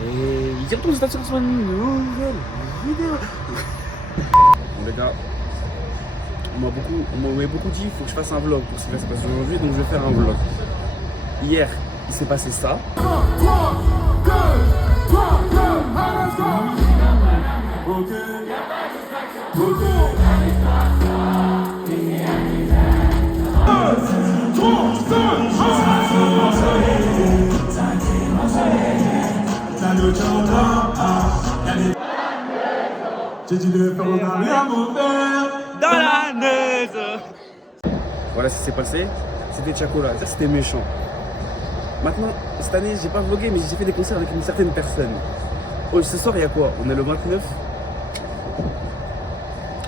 Et il retourne aux stations sur une nouvelle vidéo. Bon les gars, on m'avait beaucoup dit il faut que je fasse un vlog pour ce qui va se passer aujourd'hui, donc je vais faire un vlog. Hier, il s'est passé ça. J'ai dit de faire rien mon père Dans la neige. Voilà ce qui s'est passé. C'était Chacola, ça c'était méchant. Maintenant, cette année, j'ai pas vlogué, mais j'ai fait des concerts avec une certaine personne. Oh, ce soir, il y a quoi? On est le 29.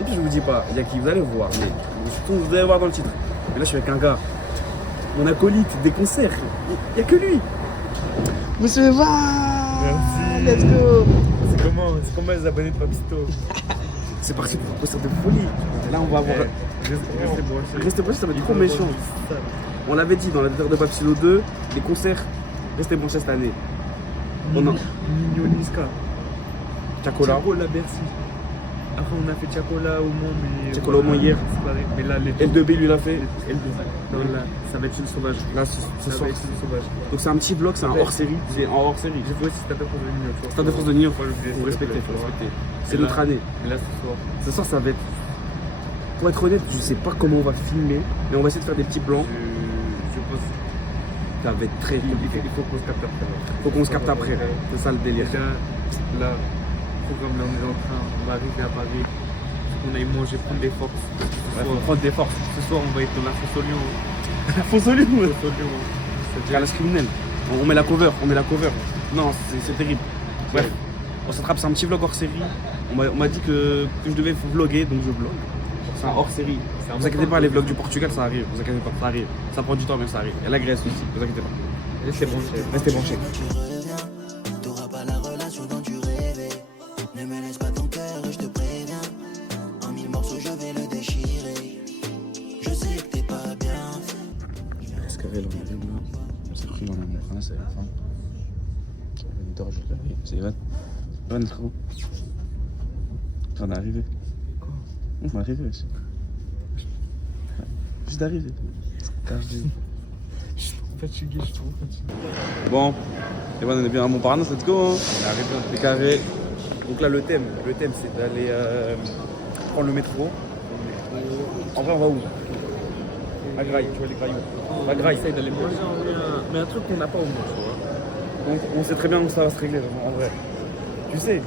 Et puis je vous dis pas, il y a qui? Vous allez voir, mais surtout vous allez voir dans le titre. Mais là, je suis avec un gars, mon acolyte des concerts. Il y a que lui. Monsieur Va. Merci. Let's go. C'est comment les abonnés de Papito? C'est parti pour un concert de folie. Et là, on va avoir. Restez branchés. Restez branchés, ça va être trop méchant. On l'avait dit dans la vidéo de Papsilo 2, les concerts, restez branchés cette année. On a Nino Niska. Chacola. Chacola Bercy. Après on a fait Chacola au Mans, mais... Chacola au Mans hier. C'est pareil. Mais là, les L2B lui l'a fait. Non, là, ça va être une sauvage. Là, Ça ce soir. va être une sauvage. Donc c'est un petit vlog, c'est un hors série. C'est un hors série. J'ai fait aussi Stade de France de Nino. Stade de France de Nino, Faut le oublier, faut s'il te respecter, plaît, faut tu vois. respecter. C'est Et notre là- année. Mais là, ce soir. Ce soir, ça va être. Pour être honnête, je sais pas comment on va filmer, mais on va essayer de faire des petits plans. Je pense Ça va être très compliqué. qu'il faut qu'on se capte après. Faut qu'on se capte après. C'est ça le délire. Déjà, là, programme là, on est en train, on va arriver à Paris. On aille manger, prendre des forces. Ouais, faut prendre des forces. Ce soir, on va être dans la fosse au lion. Faut solution. Fosse au lion. Carlos criminel. On met la cover, Non, c'est terrible. Bref, on s'attrape, c'est un petit vlog hors série. On m'a dit que je devais vlogger, donc je vlog. C'est un hors série. C'est un Vous inquiétez bon pas, temps. les vlogs du Portugal, ça arrive. Vous inquiétez pas, ça arrive. Ça prend du temps, mais ça arrive. Et la Grèce aussi, vous inquiétez pas. Restez branchés. Restez branchés. Tu reviens, t'auras pas la relation dont tu rêvais. Ne me laisse pas ton cœur, je te préviens. En 1000 morceaux, je vais le déchirer. Je sais que t'es pas bien. Parce que là, on s'est pris dans la main, c'est la fin. C'est Evan. Evan, frérot. On est arrivé. On est arrivé aussi. Juste d'arriver. Je suis trop fatigué, Bon, Evan, on est bien à Montparnasse, let's go. Hein. On est arrivé dans les carrés. Donc là, le thème c'est d'aller prendre le métro. En vrai, on va où? À Graille, tu vois les Grailles où? À Graille. Essaye d'aller manger en vrai, mais un truc qu'on n'a pas au moins, tu vois. Donc on sait très bien où ça va se régler en vrai. Tu sais?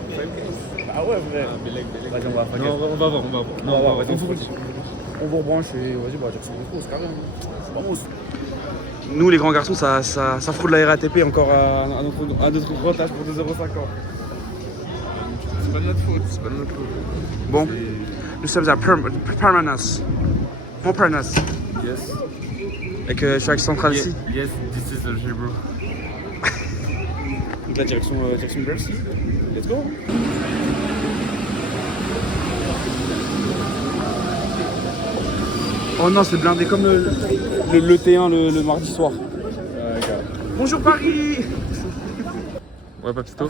Ah ouais, vrai. Ah, Belek. Vas-y, on va faire Non, on va voir. Non, on va voir, vas-y, on vous rebranche et vas-y, bah, Jackson Métro, c'est carré. Vamos. Nous, les grands garçons, ça fraude la RATP encore à notre gros tâche pour 2,50 €. C'est pas de notre faute, Bon, nous sommes à Montparnasse. Montparnasse. Yes. Avec je suis avec Central ici. Yes, this is the bro. Donc la direction Bercy. Let's go. Oh non, c'est blindé comme le T1 le mardi soir. Bonjour Paris. Ouais, Papito.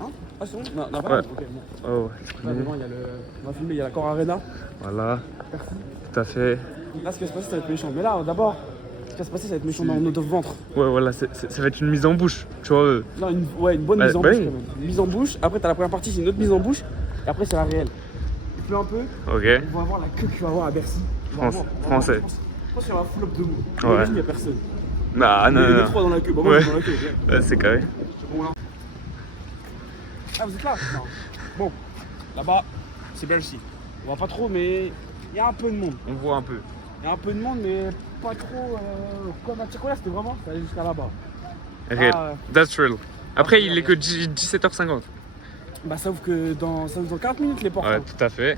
Hein? Ah c'est bon? Non, Ouais. ok, bon. Oh, Là devant, on va filmer, il y a la Cor Arena. voilà. Merci. Tout à fait. Là, ce qui va se passer, ça va être méchant. Mais là, d'abord, ce qui va se passer, ça va être méchant dans notre ventre. Ouais, voilà, ça va être une mise en bouche, tu vois. Non, une bonne Ouais, mise en bah bouche oui. quand même. Une mise en bouche, après, t'as la première partie, c'est une autre mise en bouche. Et après, c'est la réelle. Il pleut un peu, Ok. on va voir la queue qu'il va avoir à Bercy. Français. Je pense qu'il y aura un full up de mots. Ouais. Il n'y a personne. Non, Il y a non, deux, trois dans la queue. Bah, moi, Ouais. je suis dans la queue. Ouais, c'est carré. Bon, là. Ah, vous êtes là? Non. Bon, là-bas, c'est Bercy. On voit pas trop, mais il y a un peu de monde. On voit un peu. Il y a un peu de monde, mais pas trop. Comme à Tchakola, c'était vraiment, ça allait jusqu'à là-bas. Réel. Ah, That's real. Après, il est que 17h50. bah, ça ouvre que dans 40 minutes les portes. Ouais, hein. tout à fait.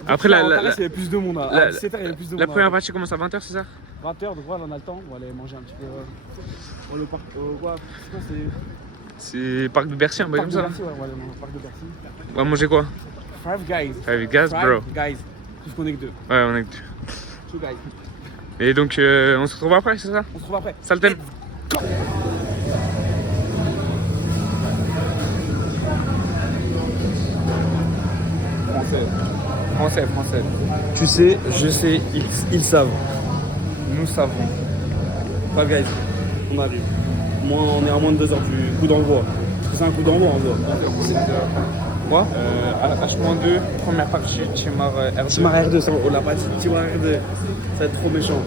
Donc, Après, là, la- en la- Thalès, il y avait plus de monde. À la- 17h, il y avait plus de monde. La première partie commence à 20h, c'est ça? 20h, donc voilà, on a le temps. On va aller manger un petit peu. Dans le parc. Ouais, c'est quoi, c'est. C'est Parc de Bercy, un bail Parc comme de ça. Bercy, ouais, on va aller dans le parc de Bercy. On va manger quoi? Five guys. Avec gaz, bro. Five guys. Tout ce qu'on est que deux. Ouais, on est. Two guys. Et donc, on se retrouve après, c'est ça? On se retrouve après. Ça le thème? Français. Tu sais, je sais, ils savent. Nous savons. Five Guys, on arrive. On est à moins de 2 heures du coup d'envoi. C'est un coup d'envoi en gros. Quoi H-2, première partie, Timar R2. Timar R2, ça va. On l'a pas dit. Timar R2. Ça va être trop méchant.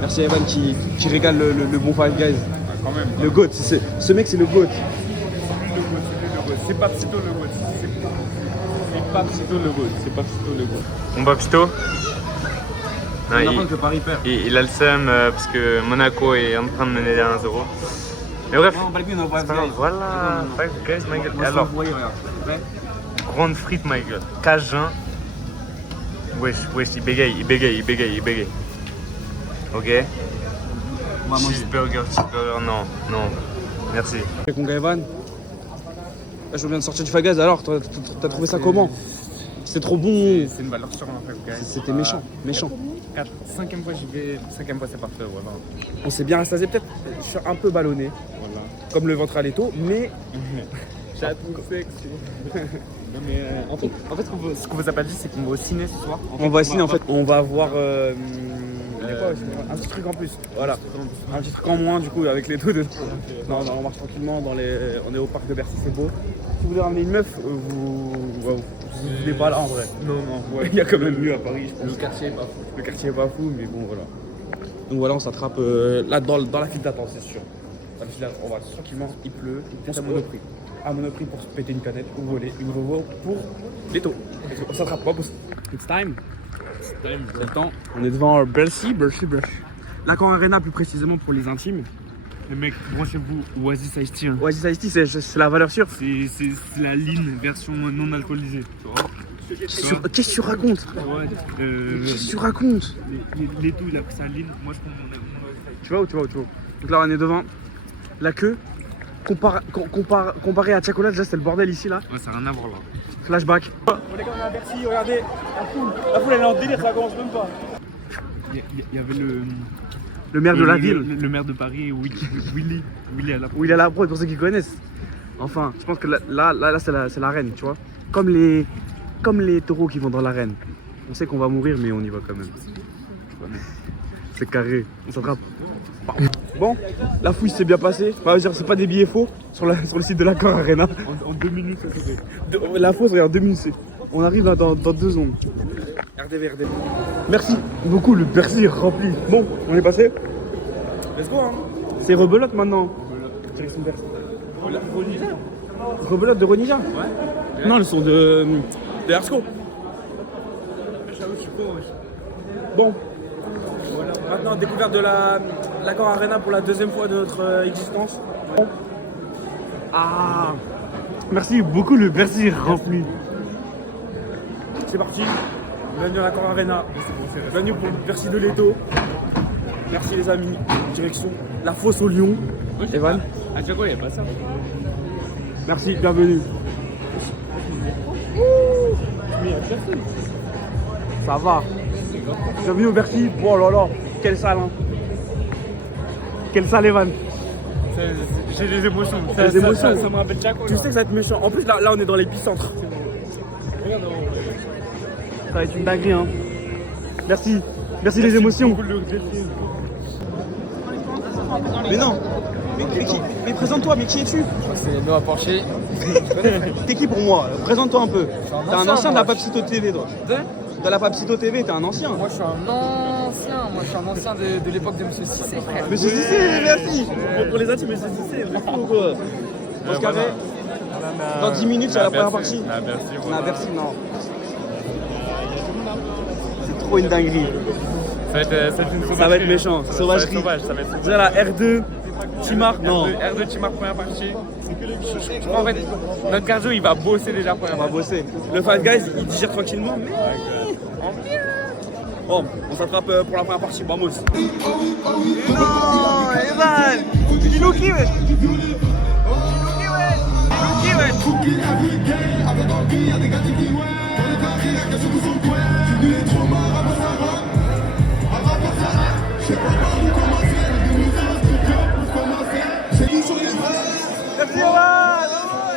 Merci à Evan qui régale le bon Five Guys. Ah, quand même. Le GOAT. Ce mec, c'est le GOAT. C'est pas Papsito le GOAT. C'est Papsito le GOAT. Mon Papsito Paris perd. il a le seum parce que Monaco est en train de mener 1-0. Mais bref, Non, Balbi, on a c'est pas grave. Voilà, Five Guys, my gueule. Et alors, grande frite, my gueule. Cajun. Wesh, il bégaye. Ok. Cheeseburger, non. Merci. Avec mon gars Evan. Là, je viens de sortir du Five Guys, alors t'as trouvé ça comment? C'était trop bon. C'est une valeur sûre en Five Guys. C'était méchant. 5ème fois j'y vais, 5ème fois c'est parfait, voilà. On s'est bien rassasié, peut-être je suis un peu ballonné, Voilà. comme le ventre à l'étau, mais J'ai hâte de sexy. Non mais en fait ce qu'on vous a pas dit c'est qu'on va au ciné ce soir. on va ciné en fait. On va voir un petit truc en plus. Voilà. Un petit truc en moins du coup avec les taux de. Non, on marche tranquillement on est au parc de Bercy, c'est beau. Si vous voulez ramener une meuf, vous n'êtes pas là en vrai. Non, ouais. Il y a quand même mieux à Paris, je pense. Le quartier est pas fou. Le quartier est pas fou, mais bon voilà. Donc voilà, on s'attrape là dans la file d'attente, c'est sûr. Dans la file d'attente, on va tranquillement, il pleut, on à Monoprix. À Monoprix pour se péter une canette ou voler une revo pour les taux. On s'attrape pas. It's time. C'est le temps. On est devant Bercy. L'Accor Arena plus précisément pour les intimes. Les mecs, branchez-vous Oasis Ice Tea. Oasis Ice Tea, c'est la valeur sûre. C'est la ligne version non alcoolisée. Qu'est-ce que tu racontes? Qu'est-ce que tu racontes? L'étau il a pris sa ligne, moi je prends mon Tu vois. Donc là on est devant la queue. Comparé à Tchakola, déjà c'était le bordel ici là. Ouais, ça n'a rien à voir là. Flashback. On est quand même à Bercy, regardez, la foule elle est en délire, ça commence même pas. Il y avait le maire de la ville. Le maire de Paris, Willy à la Où il est à la prod pour ceux qui connaissent. Enfin, je pense que là c'est l'arène, tu vois. Comme les taureaux qui vont dans l'arène. On sait qu'on va mourir mais on y va quand même. C'est carré, on s'attrape. Bon, la fouille s'est bien passée. Enfin, c'est pas des billets faux sur le site de l'Accor Arena. En 2 minutes, ça se fait. La fausse, regarde, 2 minutes. On arrive là dans 2 secondes. RDV. Merci beaucoup, le Bercy est rempli. Bon, on est passé. Let's go, hein. C'est rebelote maintenant. Direction Bercy. Rebelote de Ronija? Ouais. Non, elles sont de Hersco. Bon. Voilà. Maintenant, découverte de l'Accor Arena pour la 2e fois de notre existence. Bon. Ah. Merci beaucoup, le Bercy est rempli. C'est parti. Bienvenue à l'Accor Arena. Bienvenue pour le Bercy de Leto. Merci les amis. Direction la fosse au lion. Evan. À Djago, il n'y a pas ça. Merci, bienvenue. Ça va. Bienvenue au Bercy. Oh là là, quelle salle hein. Quelle salle Evan. J'ai des émotions. Ça me rappelle Djago. Tu sais que ça va être méchant. En plus là on est dans l'épicentre. Ça va être une dinguerie hein. Merci les émotions. Mais non. Mais présente-toi, mais qui es-tu? C'est Noah Porcher. T'es qui pour moi? Présente-toi un peu. T'es un ancien de la Papsito TV toi. De la Papsito TV, t'es un ancien. Moi je suis un ancien de l'époque de Monsieur Cissé, frère. Monsieur Cissé, merci. Pour les intimes, Monsieur Cissé, c'est fou quoi. Parce qu'avec dans 10 minutes, c'est la première partie. On est à Bercy, non. C'est trop une dinguerie. Ça va être méchant, sauvagerie. Déjà la R2, Timar, non. R2 Timar première partie. Je crois en fait, notre cardio il va bosser déjà première On va bosser. Le Five Guys, il digère tranquillement, mais... Bon, on s'attrape pour la première partie, vamos. Non, Evan. Il est looky, wesh.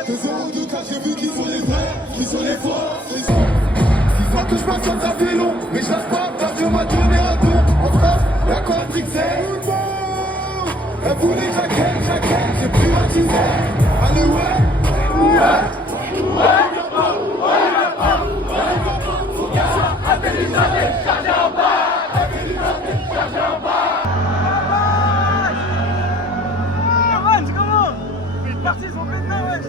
Des 0 de 4, j'ai vu qui sont les vrais, qui sont les forts. passe ça fait long, mais je lâche pas, parce que m'a donné un don. En France, la quadrique c'est elle voulait jaquette, j'ai privatisé. Allez ouais. Faut qu'elle soit intelligente et chargée en bas. Intelligente et chargée en bas. Parti, ils sont maintenant, wesh.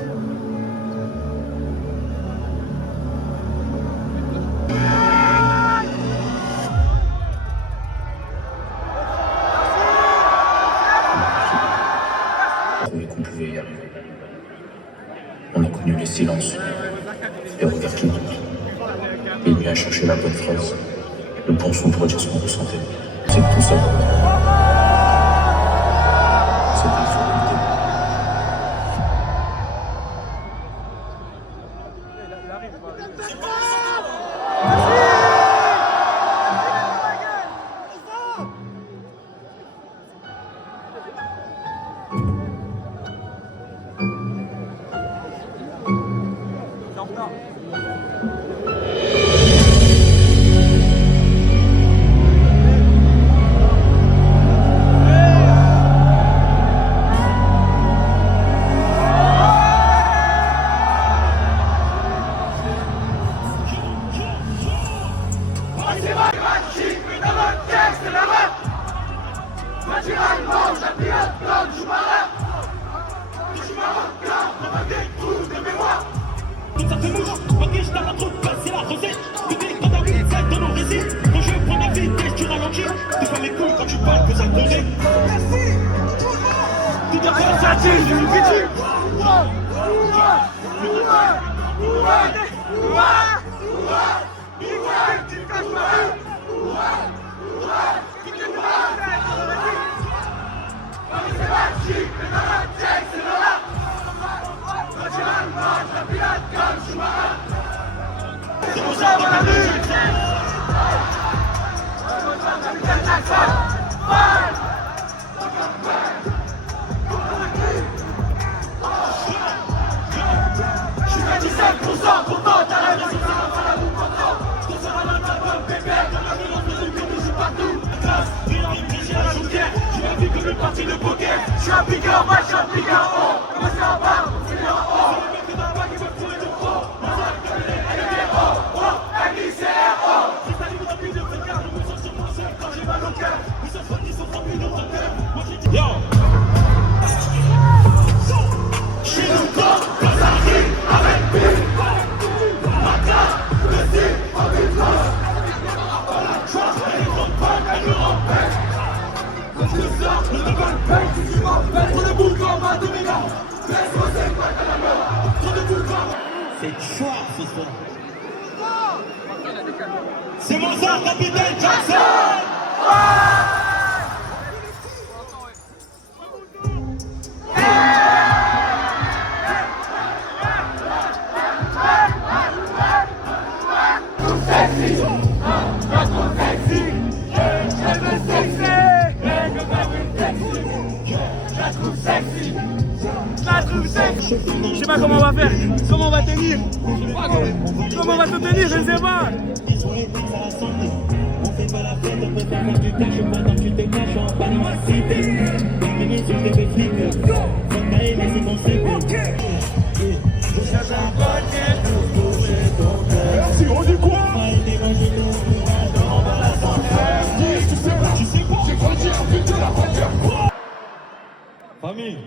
Qu'on pouvait y arriver. On a connu les silences, les regards qui doutent. Il vient chercher la bonne phrase, le bon son pour dire ce qu'on ressentait. C'est que tout ça. C'était le jour du début. C'est choix ce soir. C'est Mozart, capitaine Jackson. Je sais pas comment on va faire, comment on va tenir. Comment on va tout tenir, je ne sais pas. On fait pas la fête, on peut pas faire du cash. Pendant que tu te caches en panimacité. Bienvenue sur TV Flip. Faut pas aimer, c'est qu'on sait. Je cherche un pote pour trouver ton cœur. Merci, on dit quoi? Tu sais pas, j'ai grandi avec de la voiture. Famille,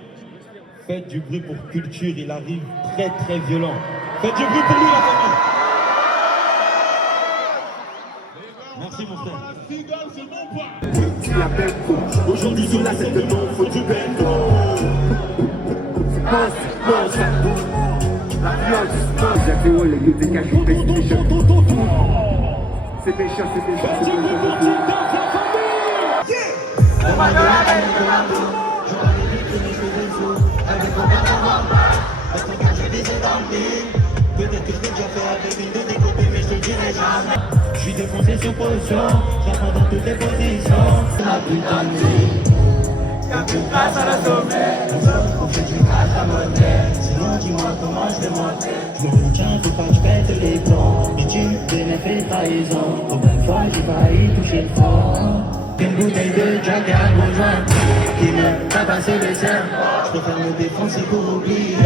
faites du bruit pour Culture, il arrive très très violent. Faites du bruit pour lui la famille. Merci mon frère. Tu l'appelles coach. Aujourd'hui sur la scène de nom, faut du bendo. C'est pas la violence, j'ai fait les lieux des cachets, c'est méchant, c'est méchant, c'est méchant. Peut-être que je l'ai déjà fait avec une de tes copines, mais je te le dirai jamais. Je suis défoncé sur position, j'apprends dans toutes les positions. C'est la putain de vie. Y'a plus de place à la sommet. On fait du cash à monnaie. Sinon dis-moi comment je Je me retiens, faut pas que je pète les plombs. Mais tu m'as fait trahison. Combien de fois j'ai failli toucher le fond. Une bouteille de Jack et un gros joint qui me tabassé les cernes. Je préfère me défoncer pour oublier.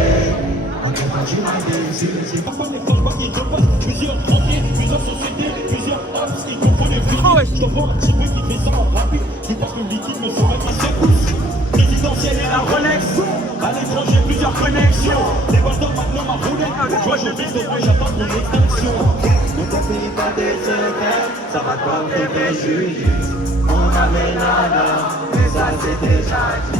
Encore quand tu m'as déçu. C'est pas des fois, je vois qu'ils reposent. Plusieurs tranquilles, plusieurs sociétés, plusieurs hommes qui comprenaient plus. Je t'envoie un petit peu qui fait ça en rapide. Je pense que le liquide me sauve ma secousse. Présidentielle et la Rolex. À l'étranger, plusieurs connexions. Les voisins maintenant ma roulette. Je vois, je vis de moi, j'attends mon extinction. Ne t'appelle pas des secrets, ça va pas me faire préjudice. On avait nada, mais ça c'est déjà dit.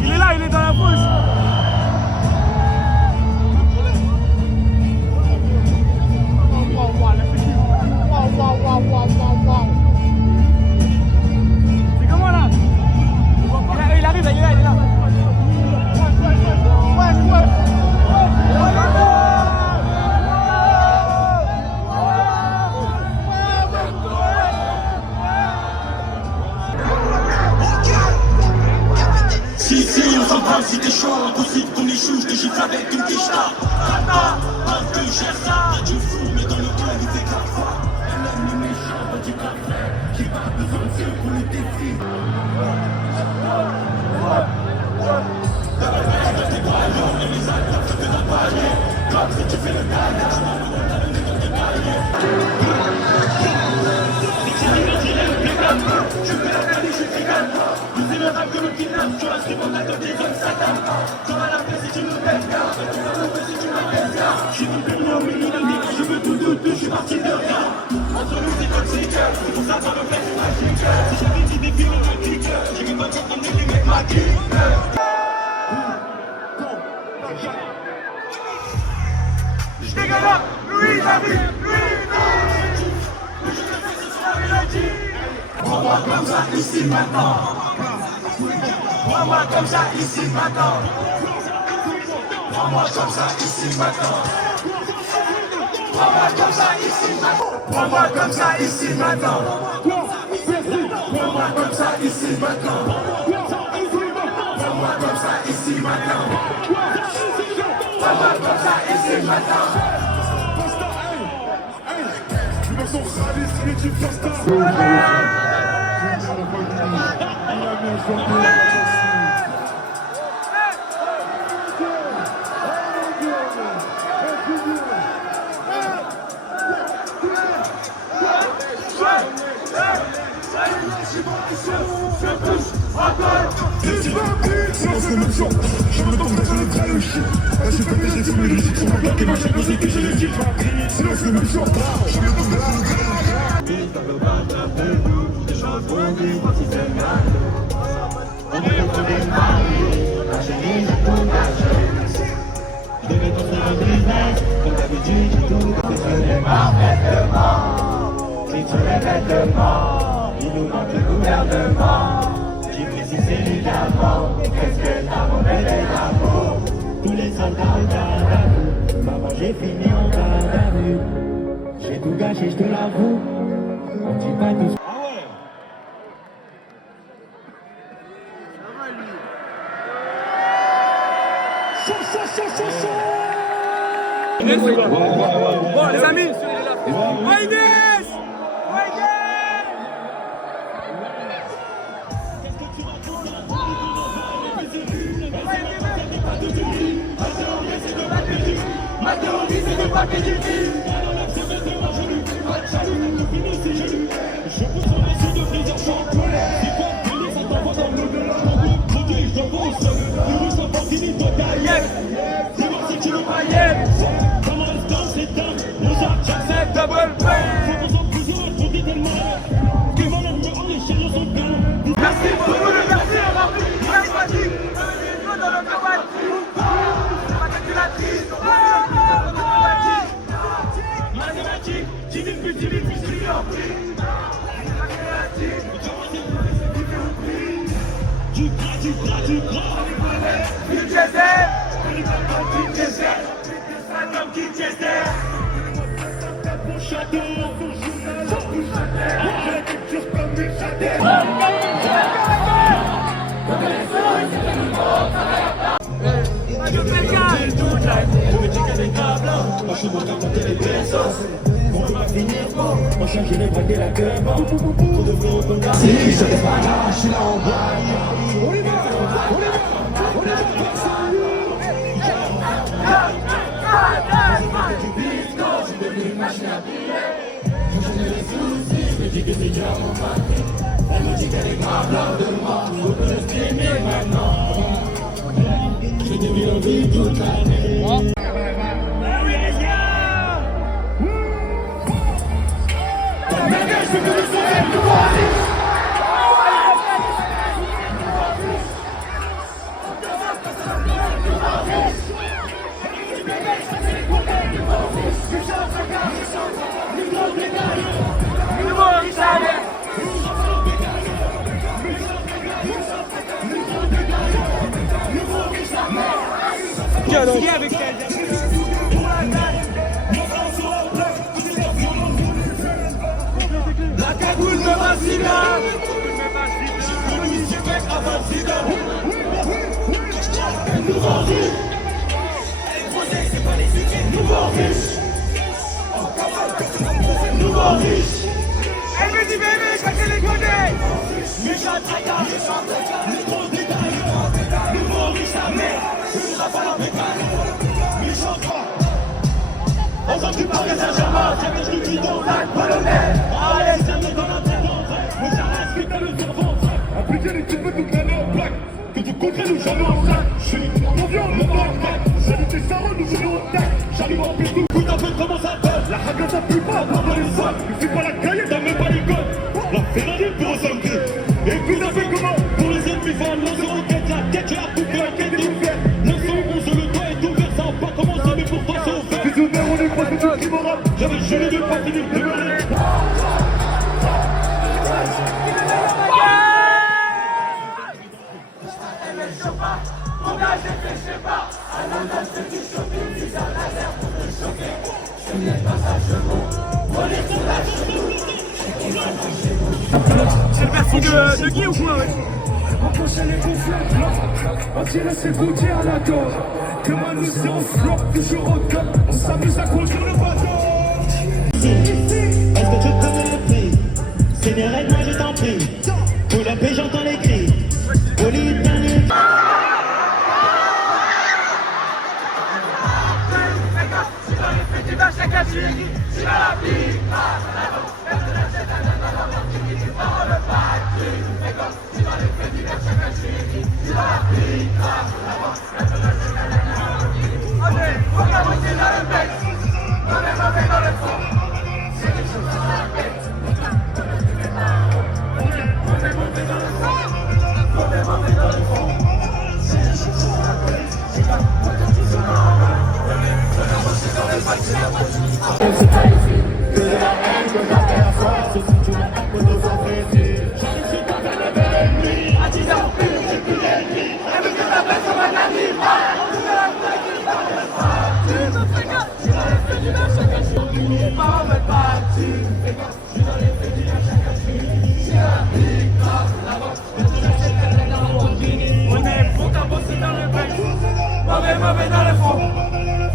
Il est là, il est dans la fosse. C'est comment là? Il arrive, il est là, il est là. Si, on s'embrasse, si t'es chaud, impossible qu'on échoue, je te gifle avec une quicheta. Pas que gère ça, y'a du fou, mais dans le cœur, il fait grave froid. Un homme méchant, pas du parfait, j'ai pas besoin de ciel pour le défi. Comme si tu fais le je fais la merde et je suis calme. Nous c'est le rap que nous kidnappe. Tu restes mon acte des hommes Satan. Tu vas la paix si tu nous pètes bien. Tu vas la paix si tu m'appelles bien. Je suis du période minimum. Je veux tout, je suis parti de rien. Entre nous c'est toxique. C'est pour ça qu'on me fait du magique. Si j'avais dit des films magiques, j'irais pas te ramener les mecs magiques. Je dégueule, Louis David, Louis David. Je te fais ce soir et la dit. Prends-moi comme ça ici maintenant. Prends-moi comme ça ici maintenant. Prends-moi comme ça ici maintenant. Prends-moi comme ça ici maintenant. Prends-moi comme ça ici maintenant. Prends-moi comme ça ici maintenant. Prends-moi comme ça ici maintenant. Prends-moi comme ça ici maintenant. Je me sens réaliste, l'équipe Fasta. Silence le même genre, je me tombe dans le bras le shit. Là j'ai pété, j'ai fumé le shit, sur ma plaque et ma chaîne, j'ai que j'ai le shit. Silence le même genre, je me tombe dans le bras le shit. Des choses pour vivre si c'est mal. On est contre les maris, la chérie j'ai tout gâché. Je devais construire un business, comme d'habitude j'ai tout fonctionné parfaitement. Si tu répètes le mot, il nous manque le gouvernement. J'ai pris si c'est évidemment, qu'est-ce que t'as mauvais des amours. Tous les soldats au garde à vue, maman j'ai fini en garde à vue. J'ai tout gâché, je te l'avoue, on dit pas tout. Bon, les amis, Waides! Ma théorie c'est de pas que j'ai dit. Je vous serai sur de plusieurs champs. C'est pas que ça t'envoie dans l'au-delà. Produit, je t'envoie au sol. Le russe Lamborghini total. C'est moi si tu veux pas hier. Comment est-ce que c'est dingue? Nous j'accepte double pay. Faut qu'on s'en plusieurs, elles font tellement. Que mon ennemi en les chariots sont pleins. Merci pour le merci, on va plus. Il a choisi. Dans notre cabane. On change les bras de la gueule. Pour de vrai, on peut la Si je laisse pas là, je suis là en bas. On y va, on y va, on y La cagoule me va si bien. Nouveau riche. C'est pas les sujets. Nouveau riche. Nouveau riche. Elle me dit bébé, je vais les connaître. Méchant traquard, méchant traquard. Nouveau détail. Nouveau riche à mère. Je ne serai pas la mécanique. Méchant droit. Aujourd'hui Paris Saint-Germain, j'avais je dis dans la polonais. Allez, ça me donne un très bon vrai. Mais ça reste que t'as le cerveau vrai. Appliquez les types de l'année en plaque. Que du concret nous jamais en sac. Je suis mon vieux, le bon tac. Salut tes sarons, nous venons au tac. J'arrive en plus tout. Écoute un peu comment ça donne. La haga ça pue pas, pas dans les sols. Il fait pas la cahier, t'as même pas les codes. La Ferrari pour ressembler. Écoute un peu comment. Pour les ennemis fans, nos roquettes, la tête, la poupée, la quête est ouverte. Le son, on se le doigt est ouvert, ça n'a pas commencé, mais pourtant c'est ouvert. Les honneurs, on est pas de tout qui me rappe. J'avais juré de pas finir de me C'est le merci de Guy ou quoi? On enchaîne les gonflables, on dirait c'est routier à la dose. Demain nous c'est en flop, toujours au top. On s'amuse à conduire le bateau. Est-ce que tu connais le prix? Seigneur, aide-moi, je t'en prie. Pour la paix, j'entends les cris. Bolide, dernier. Mauvais dans le fond.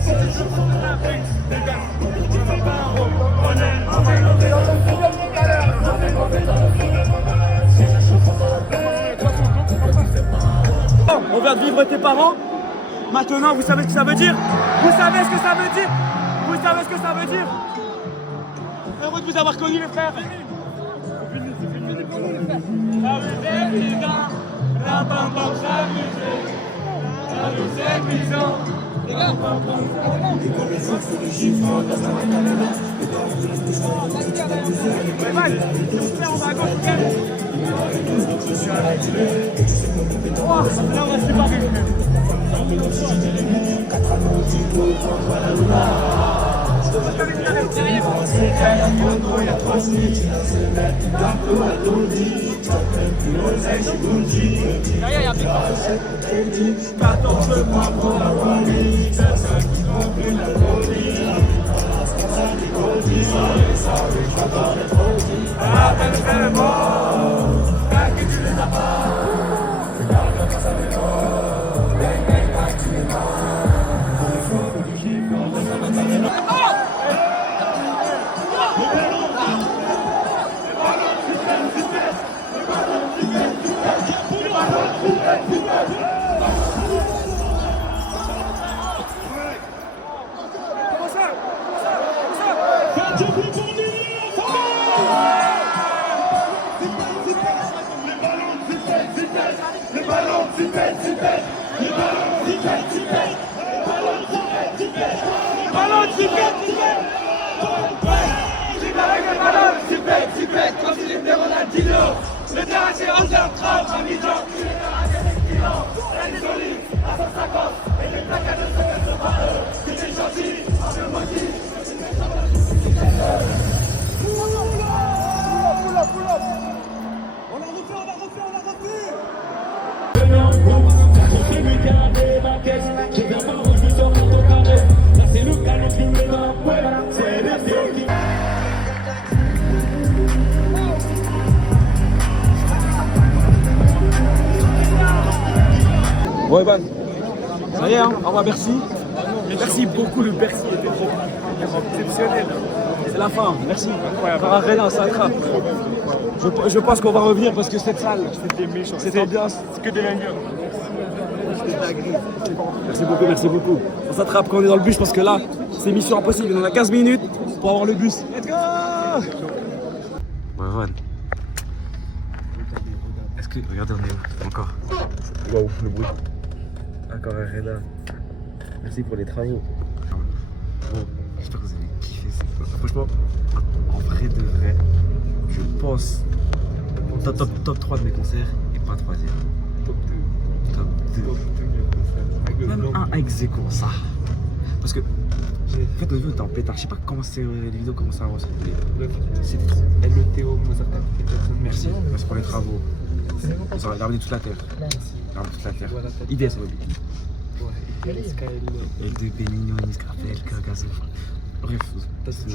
C'est des choses qu'on a fait. Les gars, tu fais pas un rôle. On est mauvais dans le fond. On vient de vivre tes parents. Maintenant, vous savez ce que ça veut dire. Vous savez ce que ça veut dire. Vous savez ce que ça veut dire. Heureux de vous avoir connus, les frères. Derrière, il y a Big Boss. 14 mois pour la folie, personne qui n'en plus la folie. Appelle-moi, tant que tu les as pas. Regarde la face avec toi. Bang, bang, bang, tu les comme si j'étais Ronaldinho. Le terrain c'est underground, ma mise en cul. Le terrain c'est des kilos, la désolée, à 150. Et les plaques à 280 euros. Que t'es gentil, en me maudit. Bon Evan, ça y est, hein, au revoir Bercy. Merci beaucoup, le Bercy était exceptionnel. C'est la fin, merci. Par Arena, ça attrape. Je pense qu'on va revenir parce que cette salle, c'était méchant. Cette ambiance, c'est que des lingueurs. Merci beaucoup. On s'attrape quand on est dans le bus parce que là, c'est mission impossible. On a 15 minutes pour avoir le bus. Let's go! Ouais, Evan. Est-ce que. Regardez, on est où encore? Waouh, le bruit. Encore Arena. Merci pour les travaux. Bon, j'espère que vous avez kiffé ça. Franchement, en vrai de vrai, je pense top 3 de mes concerts et pas 3ème. Top 2. Même un ex aequo, ça. Parce que, en fait, nos vidéos étaient en pétard. Je sais pas comment les vidéos commencent à ressembler. C'était trop. LETO, Mozart, Merci pour les travaux. Vous aurez ramené toute la terre. IDS, on va dire. L2, Benigno, Niscarpel, Gazo. Bref, merci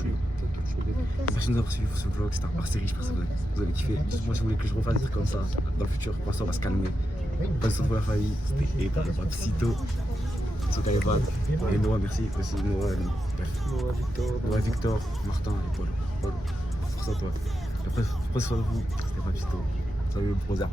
de nous avoir suivi pour ce vlog, c'était un hors série, j'espère que vous avez kiffé. Moi si vous voulez que je refasse des trucs comme ça dans le futur, pour ça on va se calmer. Pas de pour la famille, c'était Eva, Psyto, Sokaevan, et Noah, merci, aussi Noah, Noah, Victor, Martin et Paul. Pour ça toi. Après, sur vous, c'était pas Psyto, salut le brother.